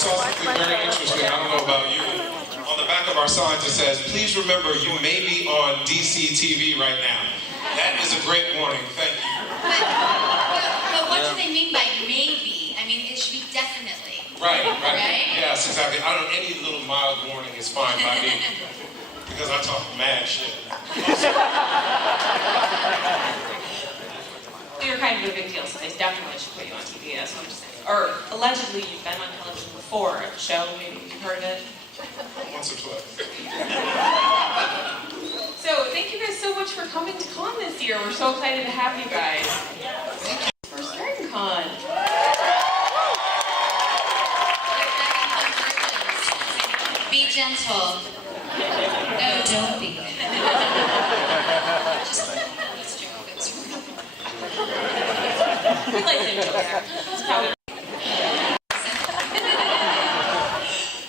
saw something very interesting. I don't know about you. On the back of our signs it says, please remember you may be on DC TV right now. That is a great warning. Thank you. But what do they mean by maybe? I mean, it should be definitely. Right? Right? Yes, exactly. I don't know, any little mild warning is fine by me. Because I talk mad shit. You're kind of a big deal, so they definitely should put you on TV, that's what I'm saying. Or allegedly you've been on television before, a show, maybe you've heard of it. Once or twice. So thank you guys so much for coming to Con this year. We're so excited to have you guys. First DragonCon. Be gentle. No, don't be. Just let's joke. It's rude. We like to joke there. That's how we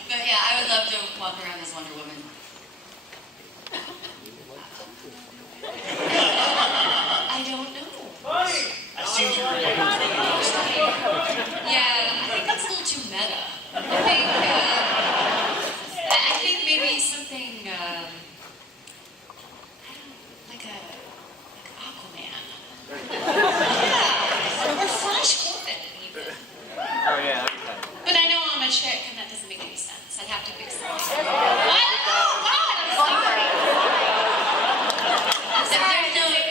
But yeah, I would love to walk around as Wonder Woman. I don't know. I seem to remember. Yeah, I think that's a little too meta. I think maybe something I don't know, like Aquaman. Yeah, or Flash Gordon even. Oh yeah, okay. But I know I'm a chick, and that doesn't make any sense. I'd have to pick something. What? Oh God, I'm sorry.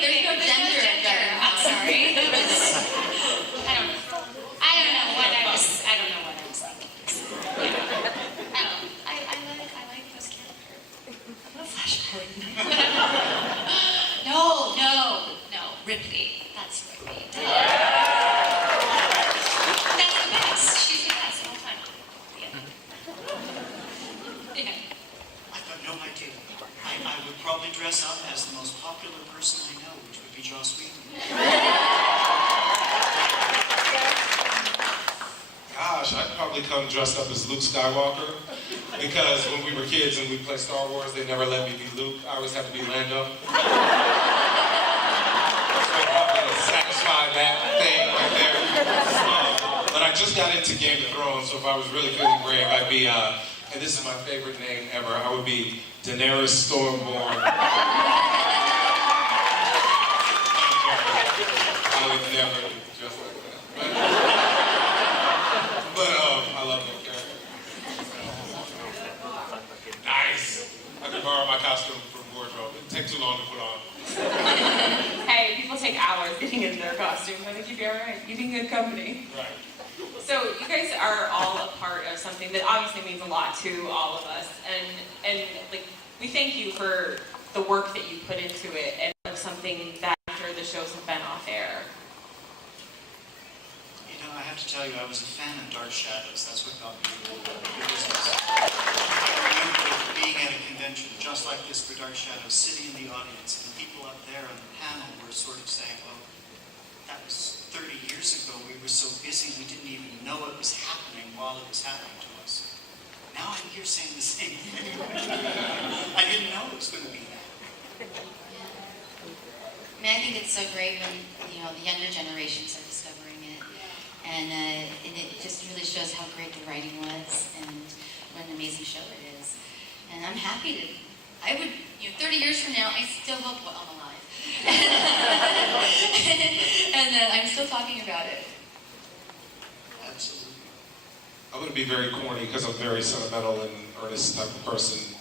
There's no gender there. I'm sorry. I don't know what I was thinking. Yeah. I like this character. I'm a Flash Gordon. No, Ripley. That's Ripley. That's the best. She's the best all time. Yeah. I've got no idea. I would probably dress up as the most popular person I know, which would be Joss Whedon. Gosh, I'd probably come dressed up as Luke Skywalker. Because when we were kids and we played Star Wars, they never let me be Luke. I always had to be Lando. So I'd probably satisfy that thing right there. But I just got into Game of Thrones, so if I was really feeling brave, I'd be, and this is my favorite name ever, I would be Daenerys Stormborn. I would never dress like that. But I love that character. Nice. I could borrow my costume from wardrobe. It'd take too long to put on. Hey, people take hours getting into their costumes. I think you'd be alright. You'd be in good company. Right. So you guys are all a part of something that obviously means a lot to all of us, and like we thank you for the work that you put into it, and of something that after the shows have been off air. You know, I have to tell you, I was a fan of Dark Shadows. That's what got me into the business. I remember being at a convention just like this for Dark Shadows, sitting in the audience, and the people up there on the panel were sort of saying, oh, that was 30 years ago. We were so busy we didn't even know it was happening while it was happening to us. Now I'm here saying the same thing. I didn't know it was going to be that. I mean, I think it's so great when, you know, the younger generations are discovering it. And it just really shows how great the writing was and what an amazing show it is. And I'm happy to, I would, you know, 30 years from now, I still hope I'm alive. And I'm still talking about it. Absolutely. I'm going to be very corny because I'm a very sentimental and earnest type of person.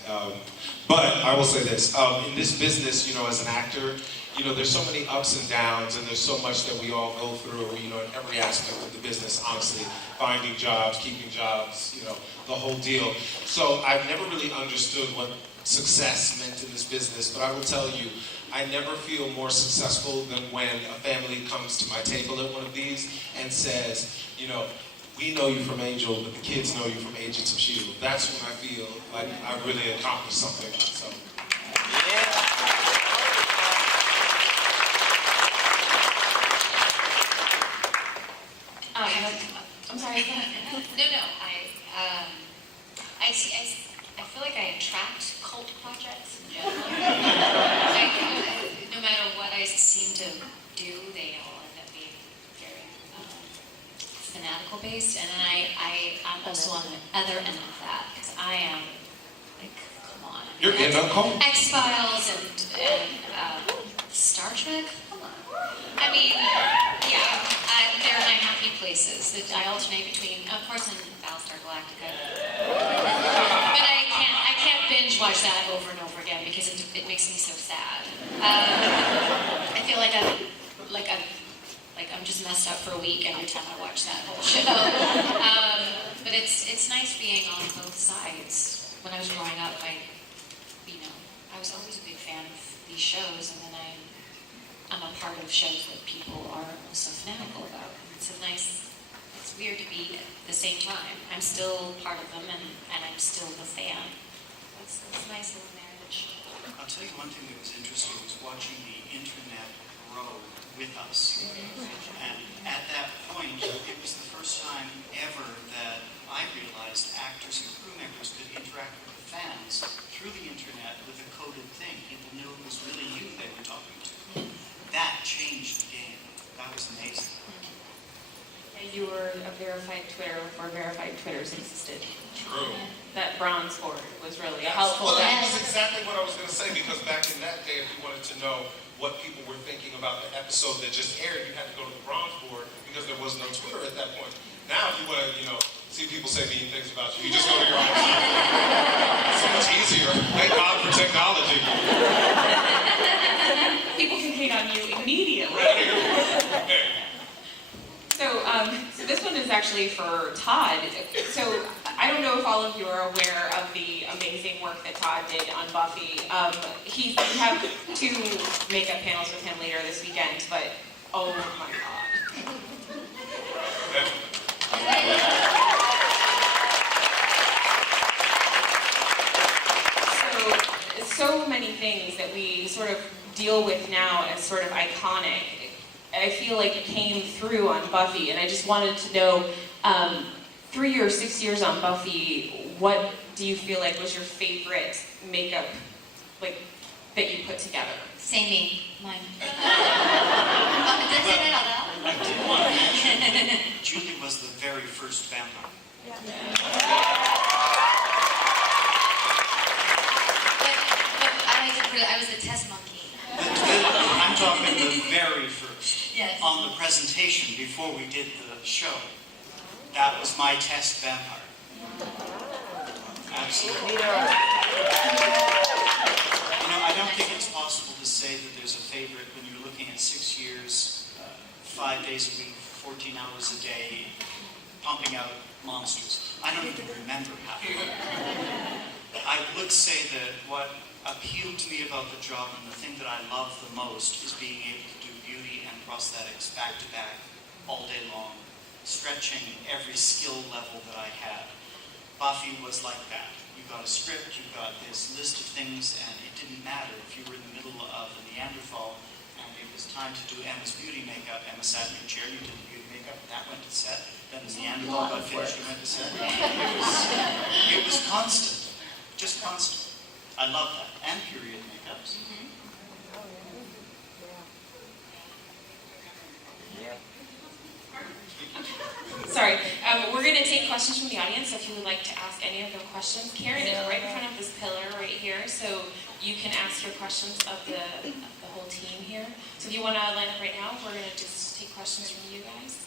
But I will say this, in this business, you know, as an actor, you know, there's so many ups and downs, and there's so much that we all go through, you know, in every aspect of the business, honestly. Finding jobs, keeping jobs, you know, the whole deal. So I've never really understood what success meant in this business, but I will tell you, I never feel more successful than when a family comes to my table at one of these and says, you know, we know you from Angel, but the kids know you from Agents of S.H.I.E.L.D. That's when I feel like I really accomplished something. So. Yeah. I'm sorry. No. I feel like I attract cult projects in general. No matter what I seem to do, they all end up being very fanatical based. And then I'm also on You're in Uncle? X-Files and Star Trek. Come on. I mean, yeah, they're my happy places. I alternate between, of course, in Battlestar Galactica, but I can't binge watch that over and over again because it makes me so sad. I feel like I'm just messed up for a week every time I watch that whole show. But it's nice being on both sides. When I was growing up, I was always a big fan of these shows, and then I'm a part of shows that people are also fanatical about. It's weird to be at the same time. I'm still part of them, and I'm still the fan. It's a nice little marriage. I'll tell you one thing that was interesting was watching the internet grow with us. And at that point, it was the first time ever that I realized actors and crew members could interact with the fans through the internet with a coded thing. People knew it was really you they were talking to. That changed the game. That was amazing. And you were a verified Twitter before verified Twitters existed. True. That bronze board was really helpful. Well, that was exactly what I was going to say, because back in that day, if you wanted to know what people were thinking about the episode that just aired, you had to go to the bronze board because there was no Twitter at that point. Now, if you want to, see people say mean things about you, you just go to your own site. It's so much easier. Thank God for technology. People can hate on you immediately. So this one is actually for Todd. So I don't know if all of you are aware of the amazing work that Todd did on Buffy. We have 2 makeup panels with him later this weekend, but oh my God. So many things that we sort of deal with now as sort of iconic, I feel like it came through on Buffy, and I just wanted to know, 3 or 6 years on Buffy, what do you feel like was your favorite makeup, that you put together? Say me, mine. Did I say that out loud? I did want to mention, Julie was the very first vampire. I was the test monkey. I'm talking the very first. Yes. On the presentation before we did the show. That was my test vampire. Absolutely. I don't think it's possible to say that there's a favorite when you're looking at 6 years, 5 days a week, 14 hours a day, pumping out monsters. I don't even remember half of them. I would say that what appealed to me about the job, and the thing that I love the most, is being able to do beauty and prosthetics back to back all day long, stretching every skill level that I had. Buffy was like that. You got a script, you got this list of things, and it didn't matter if you were in the middle of a Neanderthal and it was time to do Emma's beauty makeup. Emma sat in your chair, you did the beauty makeup, that went to set. Then the Neanderthal got finished, you went to set. It was constant, just constant. I love that. And period makeups. Sorry, we're going to take questions from the audience, so if you would like to ask any of the questions. Karen is right in front of this pillar right here, so you can ask your questions of the whole team here. So if you want to line up right now, we're going to just take questions from you guys.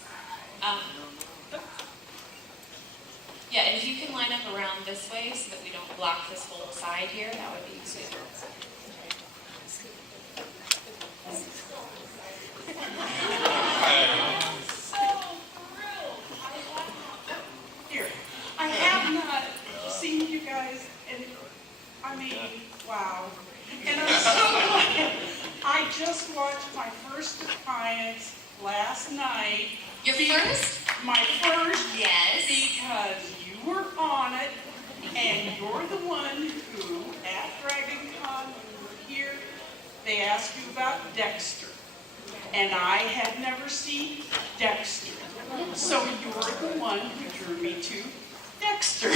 Yeah, and if you can line up around this way so that we don't block this whole side here, that would be super. Here, I have not seen you guys, and I mean, wow. And I'm so glad. I just watched my first Defiance last night. Your first? My first. Yes. Because you were on it, and you're the one who, at DragonCon, when you were here, they asked you about Dexter. And I had never seen Dexter. So you're the one who drew me to Dexter.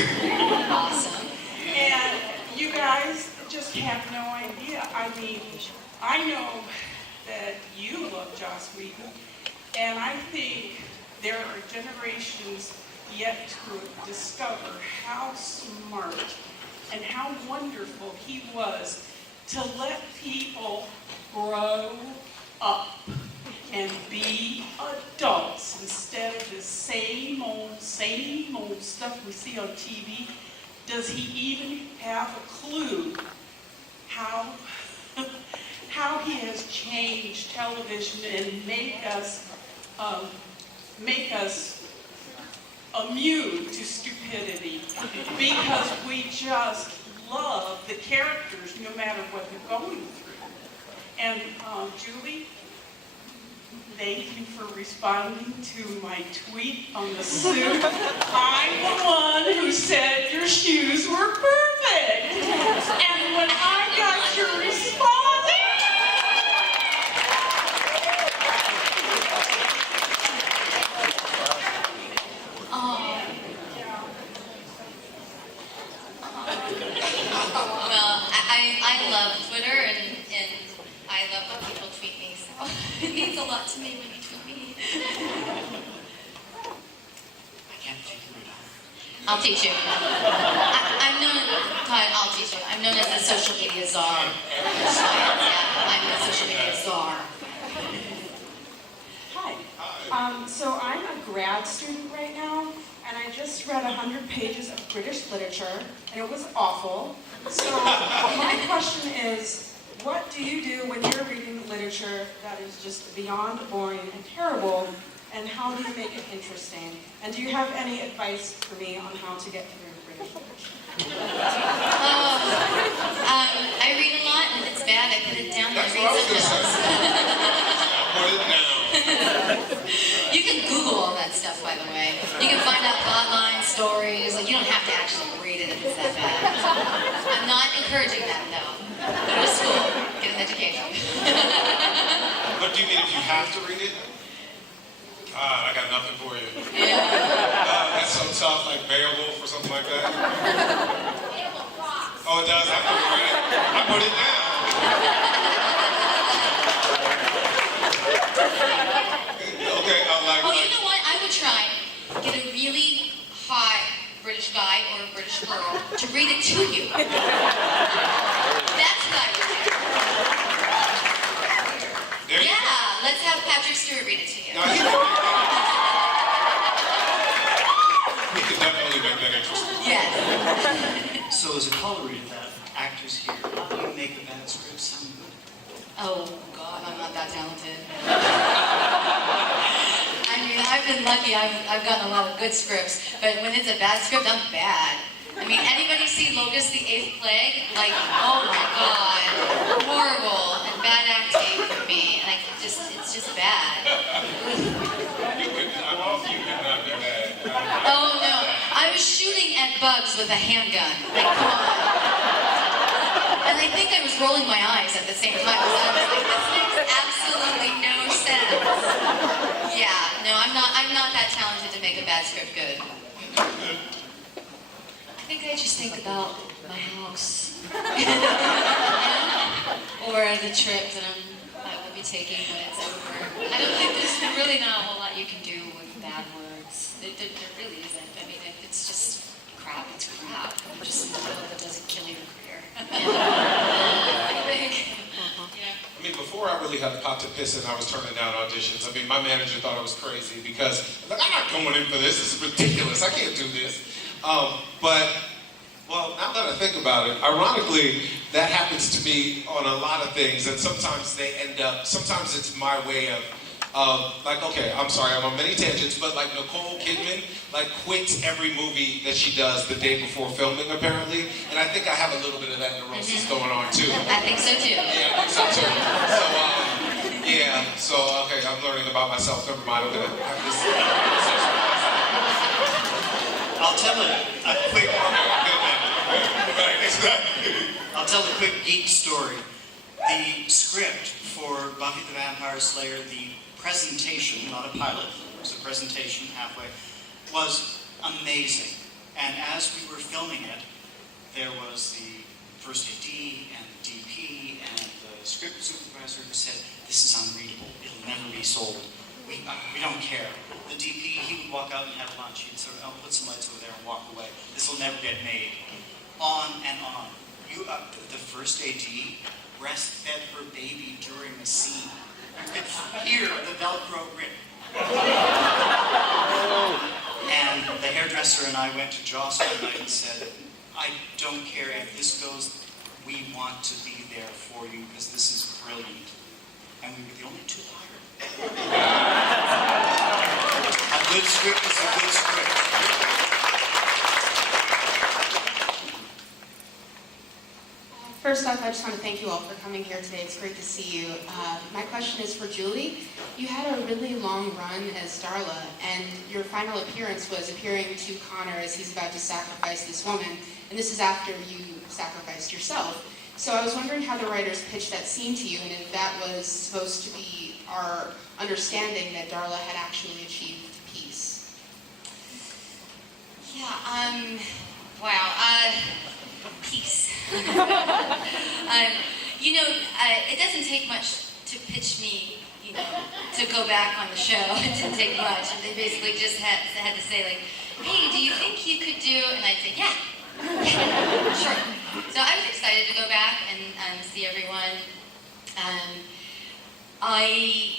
Awesome. And you guys just have no idea. I mean, I know that you love Joss Whedon, and I think there are generations yet to discover how smart and how wonderful he was to let people grow up and be adults instead of the same old stuff we see on TV. Does he even have a clue how he has changed television and make us immune to stupidity because we just love the characters no matter what they're going through. And Julie, thank you for responding to my tweet on the suit. I'm the one who said your shoes were perfect. And when I got your response, Well, I love Twitter and I love when people tweet me, so it means a lot to me when you tweet me. I can't figure it out. I'll teach you. I'm known, Todd, I'll teach you. I'm known as the social media czar. Yeah, I'm the social media czar. Hi. So I'm a grad student right now, and I just read 100 pages of British literature, and it was awful. So my question is, what do you do when you're reading literature that is just beyond boring and terrible, and how do you make it interesting? And do you have any advice for me on how to get through British literature? I read a lot, and if it's bad, I put it down and I That's read what I was something gonna else. Put it down. You can Google all that stuff, by the way. You can find out plotline stories. Like, you don't have to actually read it if it's that bad. I'm not encouraging that, though. Go to school, get an education. What do you mean if you have to read it? I got nothing for you. Yeah. That's so tough, like Beowulf or something like that. Oh, it does? I put it in. I put it down. Okay, Oh, you know what? I would try. Get a really hot British guy or a British girl to read it to you. That's what I would do. There you go. Yeah, let's have Patrick Stewart read it to you. No, he could definitely make that interesting. Yes. So as a coloring to that, actors here, how do you make a bad script sound good? Oh, God, I'm not that talented. I mean, I've been lucky. I've gotten a lot of good scripts, but when it's a bad script, I'm bad. I mean, anybody see Locust, the Eighth Plague? Like, oh my God, horrible and bad acting for me, and it's just bad. You could not do that. Oh no, I was shooting at bugs with a handgun. Like, come on. And I think I was rolling my eyes at the same time. So I was like, this makes absolutely no sense. Yeah, no, I'm not that talented to make a bad script good. I think I just think about my house. Or the trip that I will be taking when it's over. I don't think there's really not a whole lot you can do with bad words. There really isn't. I mean, it's just crap. It's crap. Just hope it doesn't kill your career. I mean, before I really had a pot to piss in, I was turning down auditions. I mean, my manager thought I was crazy because I'm not going in for this. This is ridiculous. I can't do this. But now that I think about it, ironically, that happens to me on a lot of things, and sometimes sometimes it's my way of, like, okay, I'm sorry, I'm on many tangents, but like Nicole Kidman, like, quits every movie that she does the day before filming, apparently, and I think I have a little bit of that neurosis going on, too. I think so too. Yeah, I think so, too. So, okay, I'm learning about myself. Never mind, I'm gonna have this conversation. I'll tell a quick... Right, exactly. I'll tell a quick geek story. The script for Buffy the Vampire Slayer, the presentation, not a pilot, it was a presentation halfway, was amazing. And as we were filming it, there was the first AD and the DP and the script supervisor who said, "This is unreadable. It'll never be sold. We don't care." The DP, he would walk out and have lunch. He'd sort of, "Oh, put some lights over there and walk away. This will never get made." on and on. The first AD breastfed her baby during a scene. You could hear the Velcro rip. And the hairdresser and I went to Joss one night and said, I don't care if this goes, we want to be there for you because this is brilliant. And we were the only two hired. A good script is a good script. First off, I just want to thank you all for coming here today. It's great to see you. My question is for Julie. You had a really long run as Darla, and your final appearance was appearing to Connor as he's about to sacrifice this woman, and this is after you sacrificed yourself. So I was wondering how the writers pitched that scene to you, and if that was supposed to be our understanding that Darla had actually achieved peace. Yeah, wow, peace. It doesn't take much to pitch me, to go back on the show. It didn't take much. They basically just had to say, like, hey, do you think you could do, and I'd say, yeah, sure. So I was excited to go back and see everyone. I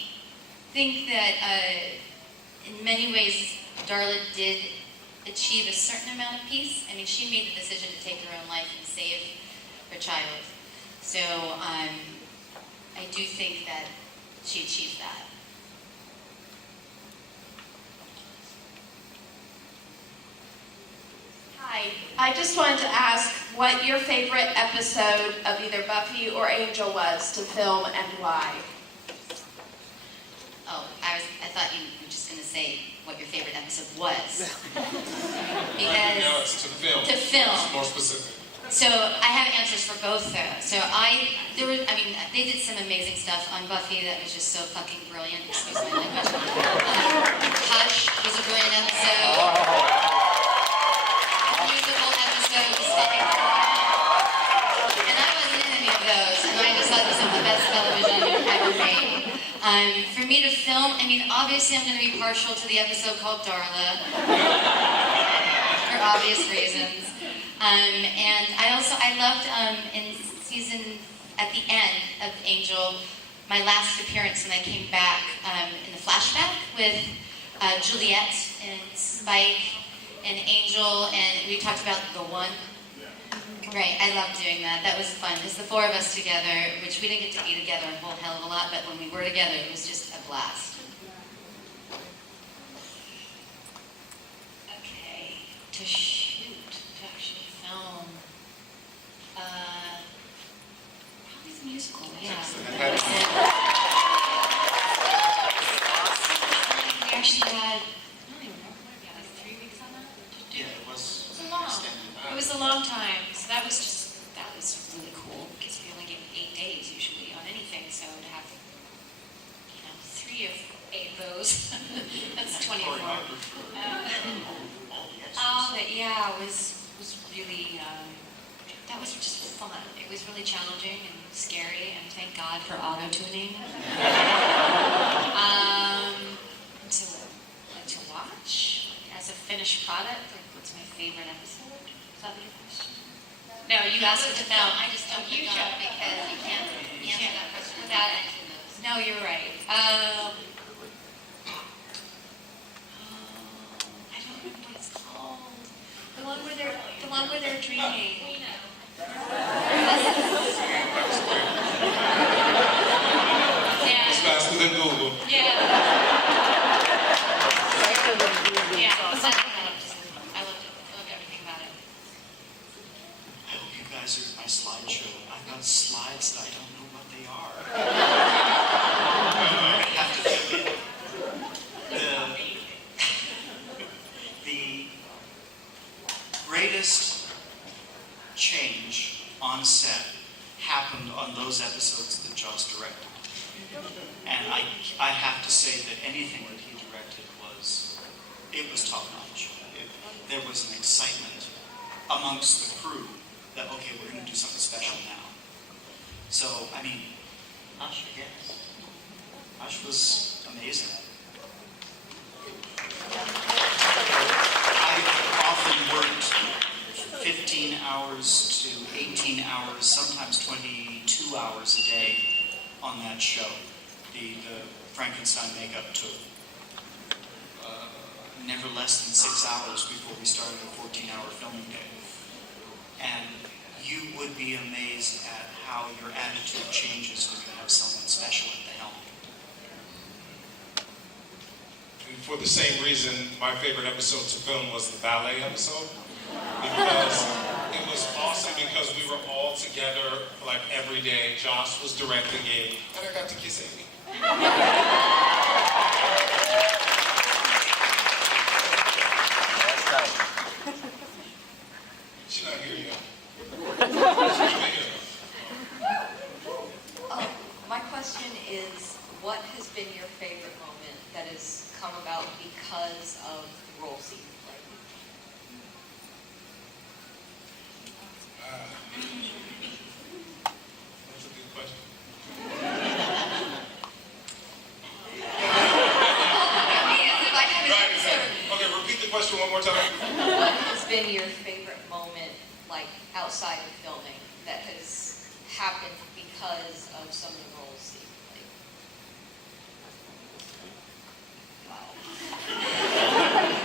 think that in many ways, Darla did achieve a certain amount of peace. I mean, she made the decision to take her own life and save her child. So I do think that she achieved that. Hi, I just wanted to ask what your favorite episode of either Buffy or Angel was to film and why. Oh, I thought you were just going to say what your favorite episode was. Because No, it's to film. To film. It's more specific. So I have answers for both though. So they did some amazing stuff on Buffy that was just so fucking brilliant. Excuse my language. Hush was a brilliant episode. The musical episode was fucking brilliant. And I wasn't in any of those, and I just thought it was some of the best television ever made. For me to film, obviously I'm going to be partial to the episode called Darla, for obvious reasons. And I loved in season, at the end of Angel, my last appearance when I came back in the flashback with Juliet and Spike and Angel, and we talked about the one. Right, I loved doing that. That was fun. Just the four of us together, which we didn't get to be together a whole hell of a lot, but when we were together, it was just a blast. Okay, to actually film. Probably the musical, yeah. We actually had, I don't even remember, maybe like 3 weeks on that? Yeah, it was It was long. extended. It was a long time, so that was really cool, because we only get 8 days usually on anything, so to have, 3 of 8 of those, that's 24. It was really, that was just fun. It was really challenging and scary, and thank God for auto-tuning. To watch, as a finished product, what's my favorite episode? Is that your question? No, you asked me to film. I just don't because you can't answer that question without answering those. No, you're right. I don't remember what it's called. The one where they're dreaming. Yeah. It's faster than Google. Yeah. Yeah. I loved it. I loved everything about it. I hope you guys are at my slideshow. I've got slides that I don't know what they are. I have to tell you, the greatest change on set happened on those episodes that Joss directed. And I have to say that anything that he directed was top notch. There was an excitement amongst the crew that, okay, we're going to do something special now. So, Hush, I guess. Hush was amazing. I often worked 15 hours hours to 18 hours, sometimes 22 hours a day on that show. The Frankenstein makeup took never less than 6 hours before we started a 14-hour filming day. And you would be amazed at how your attitude changes when you have someone special at the helm. And for the same reason, my favorite episode to film was the ballet episode. Because it was awesome because we were all together like every day. Josh was directing it, and I got to kiss Amy. She's not here yet. My question is, what has been your favorite moment that has come about because of the roles that you've played? That's a good question. Right, exactly. Okay, repeat the question one more time. What has been your favorite moment, like outside of filming, that has happened because of some of the roles that you've played?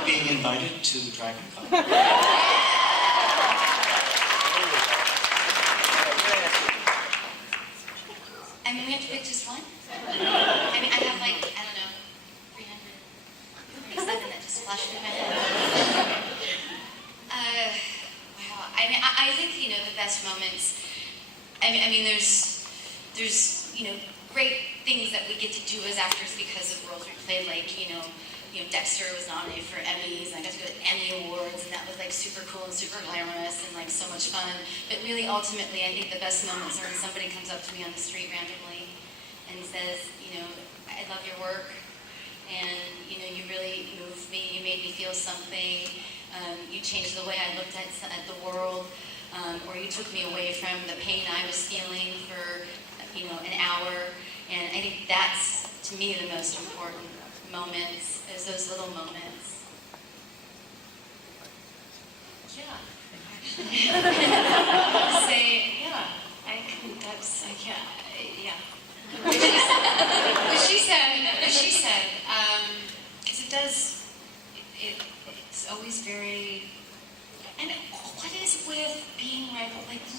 Being invited to DragonCon. I mean, we have to pick just one? I mean, I have like, I don't know, 337 that just flashed through my head. Wow. I mean, I think, you know, the best moments, I mean, there's, you know, great things that we get to do as actors because of the roles we played, like, you know, Dexter was nominated for Emmys, and I got to go to Emmy Awards, and that was like super cool and super glamorous and like so much fun. But really, ultimately, I think the best moments are when somebody comes up to me on the street randomly and says, you know, I love your work, and you know, you really moved me, you made me feel something, you changed the way I looked at the world, or you took me away from the pain I was feeling for, you know, an hour. And I think that's, to me, the most important moments, is those little moments. Yeah, actually. Say, yeah, yeah. What she said, because it's always very, and what is with being like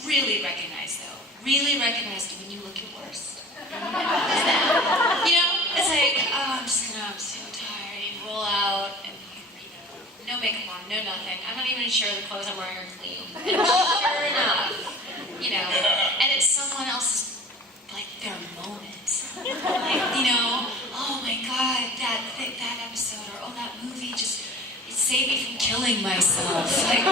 really recognized though? Really recognized when you look your worst. You know, it's like, oh, I'm so tired. You roll out and, you know, no makeup on, no nothing. I'm not even sure the clothes I'm wearing are clean. And sure enough, you know, and it's someone else's, like, their moment. Like, you know, oh my God, that episode, or oh, that movie just, it saved me from killing myself. Like,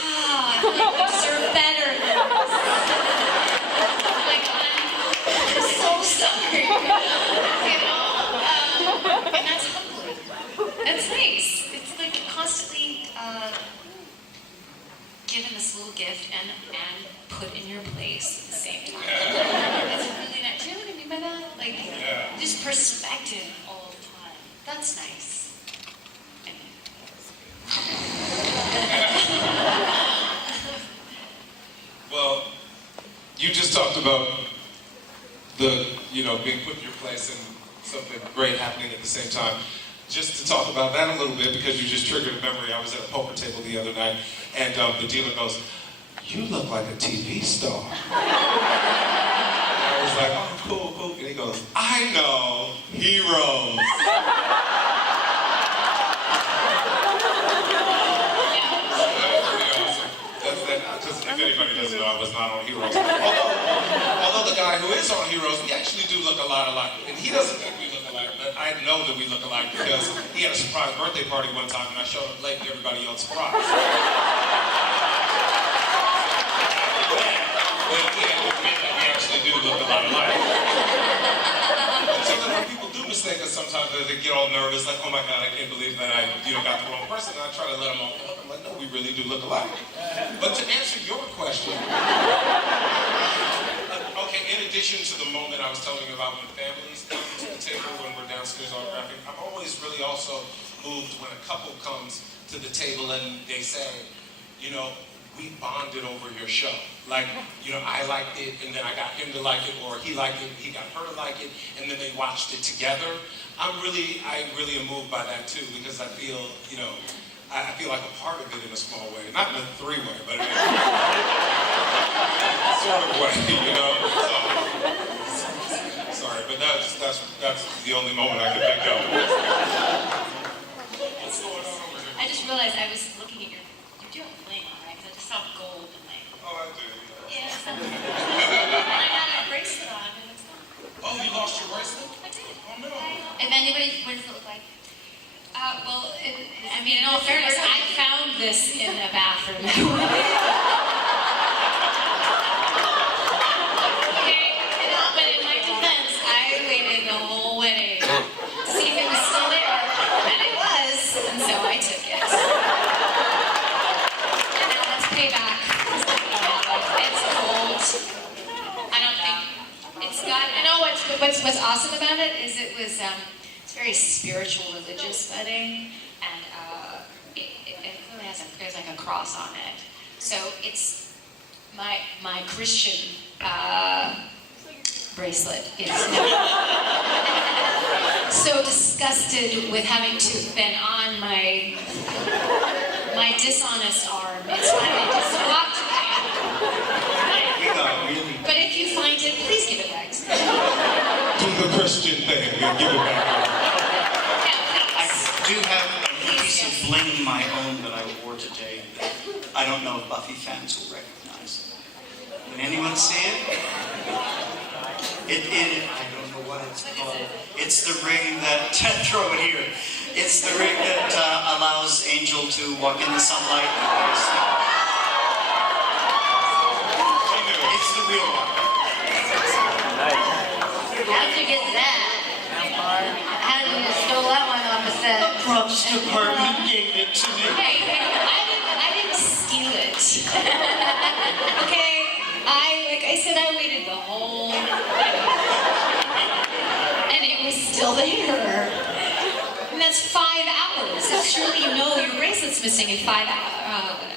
I deserve better than this. Like, I'm so sorry. You know? And that's humbling. That's nice. It's like constantly given this little gift and put in your place at the same time. It's really nice. Do you know what I mean by that? Like, just perspective all the time. That's nice. Well, you just talked about the, you know, being put in your place and something great happening at the same time. Just to talk about that a little bit, because you just triggered a memory. I was at a poker table the other night, and the dealer goes, "You look like a TV star." I was like, "Oh, cool. And he goes, "I know, heroes." Because if anybody doesn't know, I was not on Heroes. Although the guy who is on Heroes, we actually do look a lot alike. And he doesn't think we look alike, but I know that we look alike because he had a surprise birthday party one time and I showed up late and everybody else surprised. But he had to admit that we actually do look a lot alike. And sometimes when people do mistake us, sometimes they get all nervous, like, oh my God, I can't believe that I got the wrong person. And I try to let them off the hook. I'm like, no, we really do look alike. But to answer your question, okay, in addition to the moment I was telling you about when families come to the table when we're downstairs autographing, I'm always really also moved when a couple comes to the table and they say, you know, we bonded over your show. Like, you know, I liked it, and then I got him to like it, or he liked it, and he got her to like it, and then they watched it together. I really am moved by that too, because I feel, you know, I feel like a part of it in a small way. Not in a three-way, but in a sort of way, you know? So, sorry, but that's the only moment I can think of. What's going on over here? I just realized I was looking at you're doing bling, right? Because I just saw gold and like. Oh, I do. Yeah. And I had a bracelet on and it's gone. Oh, you lost your bracelet? I did. Oh, no. If anybody, what does it look like? Well, I mean, in all fairness, I found this in a bathroom. Okay, you know, but in my defense, I waited the whole wedding to see if it was still there, and it was, and so I took it. And now let's pay back. It's gold. I don't think it's got. You know what's awesome about it is it was. It's a very spiritual, religious wedding, and it clearly has there's like a cross on it. So it's my Christian bracelet is so disgusted with having to been on my dishonest arm. It's finally just swapped me. But if you find it, please give it back to me. Do the Christian thing and give it back. I do have a piece of bling my own that I wore today that I don't know if Buffy fans will recognize. Can anyone see it? I don't know what it's called. It's the ring that, throw it here. It's the ring that allows Angel to walk in the sunlight. It's the real one. How'd you get that? How did you stole that one off the set? The props department gave it to me. Hey, I didn't steal it. Okay, like I said, I waited the whole and it was still there. And that's 5 hours. So surely you know your bracelet's missing in 5 hours. Whatever.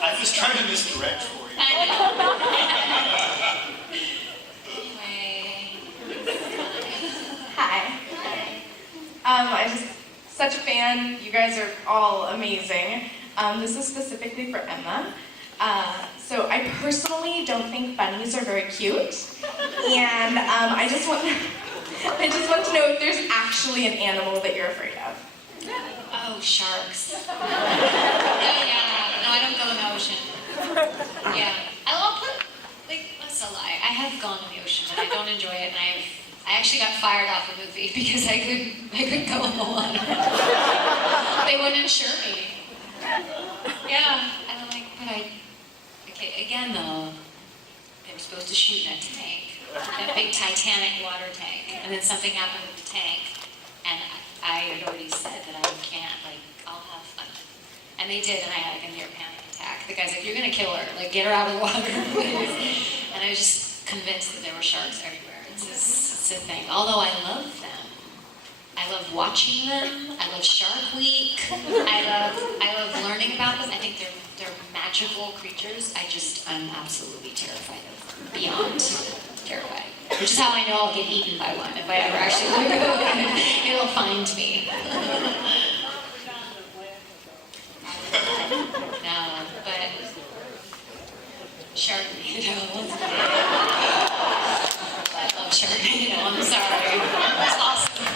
I was trying to misdirect for you. I know. Anyway. Hi. I'm just such a fan. You guys are all amazing. This is specifically for Emma. So I personally don't think bunnies are very cute, and I just want to know if there's actually an animal that you're afraid of. Oh, sharks. Oh, yeah. No, I don't go in the ocean. Yeah. I'll put, that's a lie. I have gone in the ocean, but I don't enjoy it, and I actually got fired off a movie because I couldn't go in the water. They wouldn't insure me. Yeah. And I'm like, okay, again though, they were supposed to shoot in a tank, that big Titanic water tank, and then something happened with the tank, and I had already said that I can't, I'll have fun. And they did, and I had a near panic attack. The guy's like, you're gonna kill her, get her out of the water, please. And I was just convinced that there were sharks everywhere. It's a thing. Although I love them. I love watching them. I love Shark Week. I love learning about them. I think they're magical creatures. I'm absolutely terrified of them. Beyond terrified. Which is how I know I'll get eaten by one if I ever actually look at it. It'll find me. No, but Sharknado. I love Sharknado. I'm sorry. It's awesome.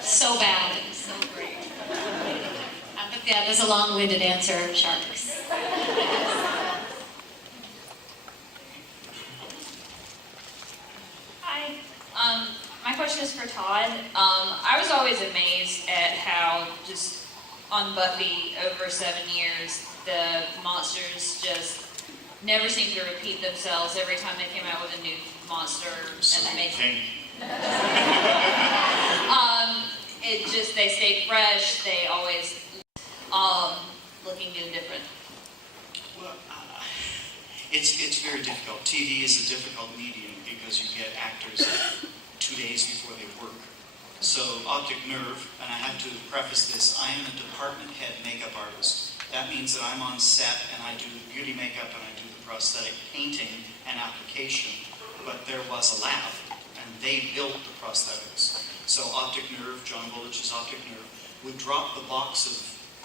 So bad. So great. But yeah, there's a long-winded answer. Sharks. Hi. My question is for Todd. I was always amazed at how just on Buffy over 7 years, the monsters just never seemed to repeat themselves every time they came out with a new monster. And they stayed fresh. They always looking new and different. Well, it's very difficult. TV is a difficult medium because you get actors 2 days before they work. So optic nerve, and I have to preface this, I am a department head makeup artist. That means that I'm on set and I do the beauty makeup and I do the prosthetic painting and application. But there was a lab and they built the prosthetics. So optic nerve, John Bullich's optic nerve, would drop the box of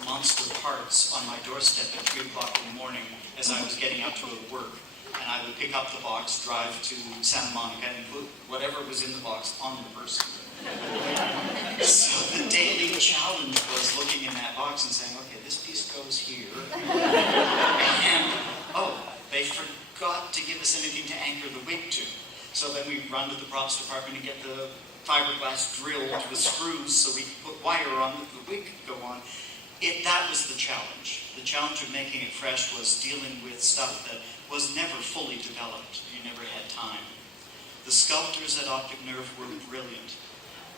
monster parts on my doorstep at 3 o'clock in the morning as I was getting out to go to work. And I would pick up the box, drive to Santa Monica, and put whatever was in the box on the person. So the daily challenge was looking in that box and saying, okay, this piece goes here. And, oh, they forgot to give us anything to anchor the wig to. So then we'd run to the props department and get the fiberglass drilled with screws so we could put wire on that the wig could go on. That was the challenge. The challenge of making it fresh was dealing with stuff that was never fully developed. You never had time. The sculptors at Optic Nerve were brilliant.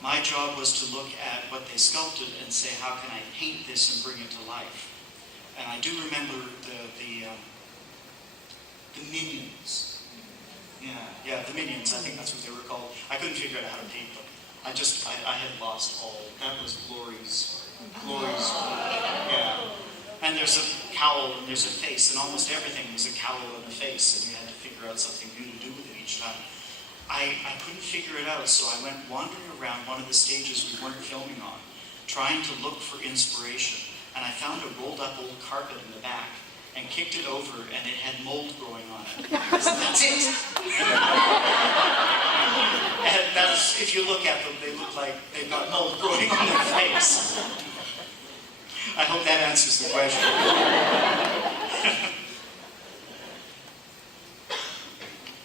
My job was to look at what they sculpted and say, how can I paint this and bring it to life? And I do remember the minions. Yeah, the minions, I think that's what they were called. I couldn't figure out how to paint them. I had lost all. That was Glory's. Yeah. And there's a cowl and there's a face, and almost everything was a cowl and a face, and you had to figure out something new to do with it each time. I couldn't figure it out, so I went wandering around one of the stages we weren't filming on, trying to look for inspiration. And I found a rolled up old carpet in the back, and kicked it over, and it had mold growing on it. That's it. And that's, if you look at them, they look like they've got mold growing on their face. I hope that answers the question.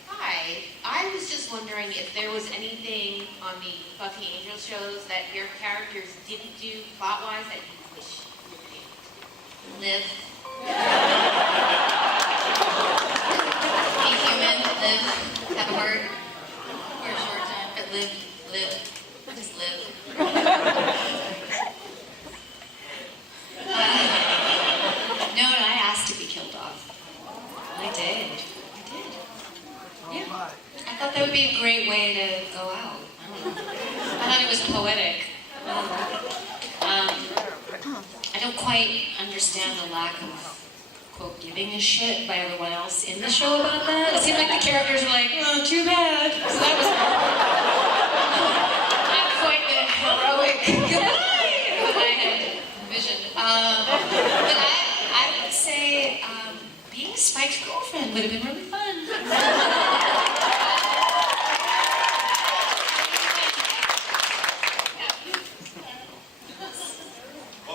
Hi, I was just wondering if there was anything on the Buffy Angel shows that your characters didn't do plot-wise that you wish you did. Live. Be human, live, have a heart for a short time, but live, just live. No, and I asked to be killed off. I did. Yeah. I thought that would be a great way to go out. I don't know. I thought it was poetic. I don't quite understand the lack of, quote, giving a shit by everyone else in the show about that. It seemed like the characters were like, oh, too bad. So that was not quite the heroic goodbye that I had envisioned. But I would say being Spike's girlfriend would have been really fun.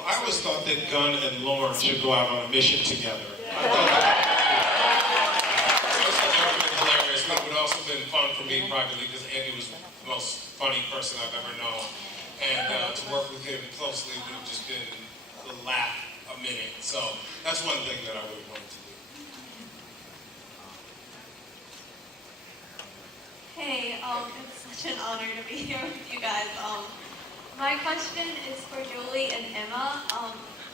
I always thought that Gunn and Lauren should go out on a mission together. I thought that would have been hilarious, but it would also have been fun for me privately because Andy was the most funny person I've ever known. And to work with him closely would have just been a laugh a minute. So that's one thing that I would have wanted to do. Hey, it's such an honor to be here with you guys. My question is for Julie and Emma.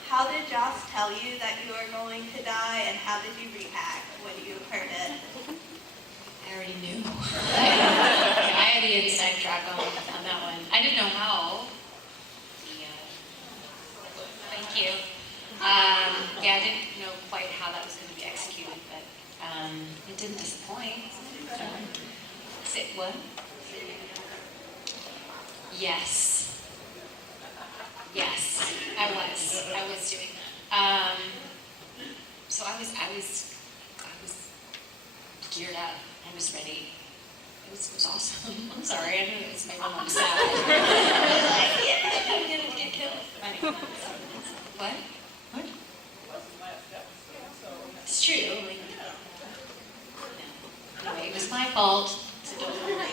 How did Joss tell you that you were going to die, and how did you react when you heard it? I already knew. I had the inside track on that one. I didn't know how. Thank you. Yeah, I didn't know quite how that was going to be executed, but it didn't disappoint. Say what? Yes. Yes, I was doing that. So I was geared up. I was ready. It was awesome. I'm sorry, I know it's my mom sad. I was like, yeah, I'm gonna get killed. Anyway, what? What? It's true. Anyway, it was my fault. So don't worry.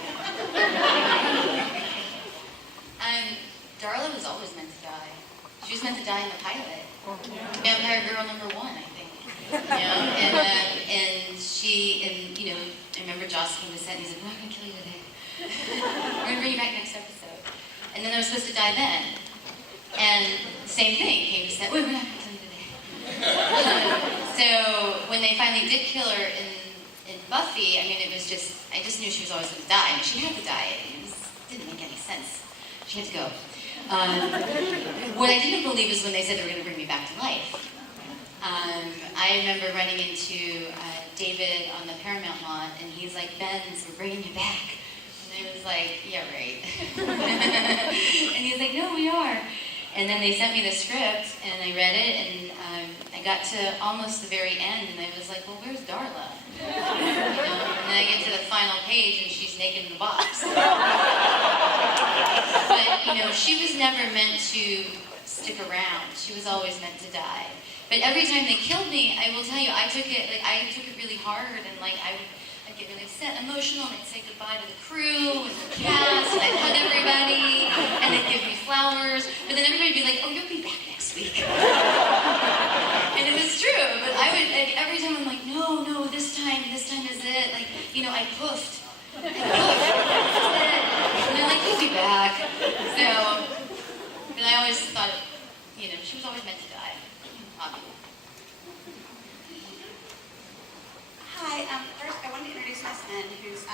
Darla was always meant to die. She was meant to die in the pilot. Vampire Girl #1, I think. And I remember Joss came to set and he said, we're not going to kill you today. We're going to bring you back next episode. And then I was supposed to die then. And the same thing came to set, we're not going to kill you today. So when they finally did kill her in Buffy, I mean, I just knew she was always going to die. I mean, she had to die. It didn't make any sense. She had to go. What I didn't believe is when they said they were going to bring me back to life. I remember running into David on the Paramount lot, and he's like, Benz, we're bringing you back. And I was like, yeah, right. And he's like, no, we are. And then they sent me the script, and I read it, and I got to almost the very end, and I was like, well, where's Darla? And then I get to the final page, and she's naked in the box. But, she was never meant to stick around. She was always meant to die. But every time they killed me, I will tell you, I took it really hard, and I'd get really upset, emotional, and I'd say goodbye to the crew and the cast, and I'd hug everybody, and they'd give me flowers, but then everybody'd be like, oh, you'll be back next week. And it was true, but I would, every time I'm like, no, this time is it, I poofed. And they're like, you'll be back. So, but I always thought, she was always meant to die. Hi, first I wanted to introduce my son, who's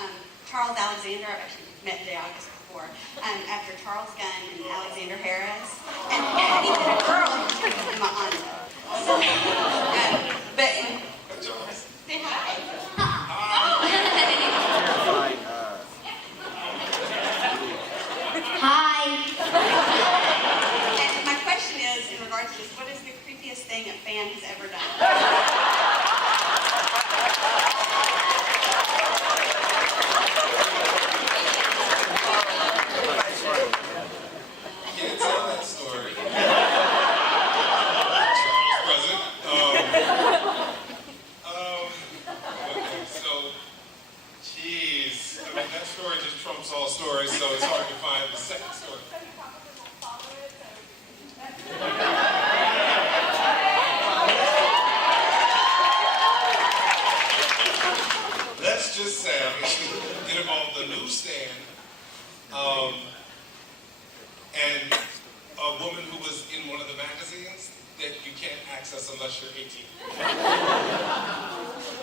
Charles Alexander. I've actually met Deogus before. After Charles Gunn and Alexander Harris. And had he been a girl, he would have been my aunt. So, say hi. Hi. And my question is, in regards to this, what is the creepiest thing a fan has ever done? Can't tell that story. Charles present. Okay, so, jeez. That story just trumps all stories, so it's hard to find the second story. Let's just say, it involved the newsstand, and a woman who was in one of the magazines that you can't access unless you're 18.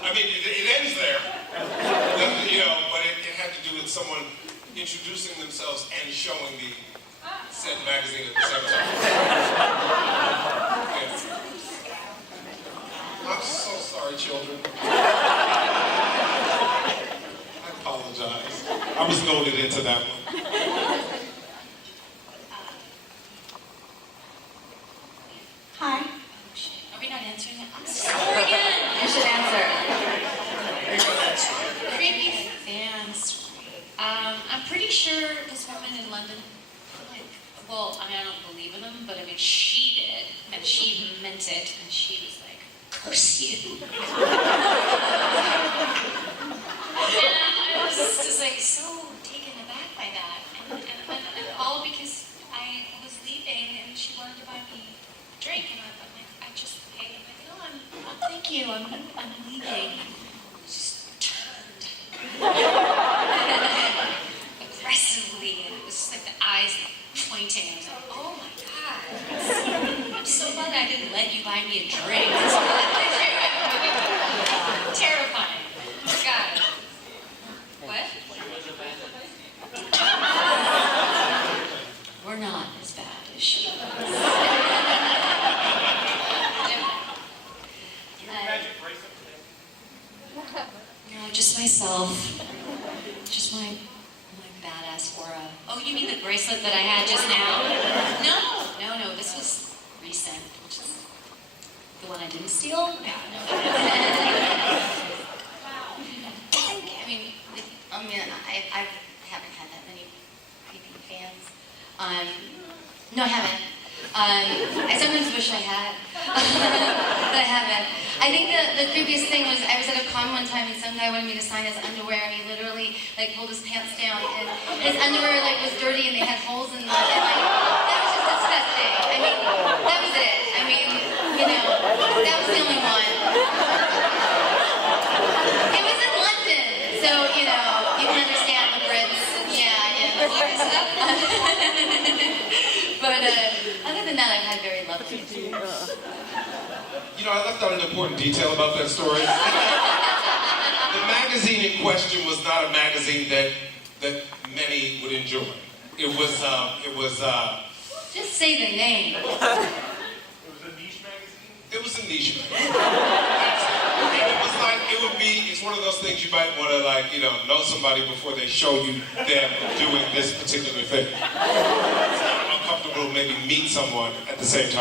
I mean, it ends there, but it had to do with someone introducing themselves and showing the said magazine at the same time. Yes. I'm so sorry, children. I apologize. I was goaded into that one. Hi. Are we not answering it? I'm sorry again. You should answer. Creepy fans. I'm pretty sure this woman in London, I don't believe in them, but she did, and she meant it, and she was like, curse you. And I was just so taken aback by that, and all because I was leaving, and she wanted to buy me a drink, and I just paid, thank you, I'm leaving. Just turned. Aggressively, and it was just the eyes pointing. I was like, oh my God. I'm so glad I didn't let you buy me a drink. Terrifying. God. What? We're not as bad as she was. No, just myself. Just my badass aura. Oh, you mean the bracelet that I had just now? No, this was recent. The one I didn't steal? Yeah, no. I haven't had that many creepy fans. No, I haven't. I sometimes wish I had, but I haven't. I think the creepiest thing was I was at a con one time and some guy wanted me to sign his underwear and he literally pulled his pants down and his underwear was dirty and they had holes in them and that was just disgusting. That was it. That was the only one. It was in London, so you can understand the Brits. Yeah. But other than that, I've had very lovely. I left out an important detail about that story. The magazine in question was not a magazine that many would enjoy. It was Just say the name. It was a niche magazine. It was a niche magazine. And it was like, it's one of those things you might want to like, know somebody before they show you them doing this particular thing. It's not uncomfortable to maybe meet someone at the same time.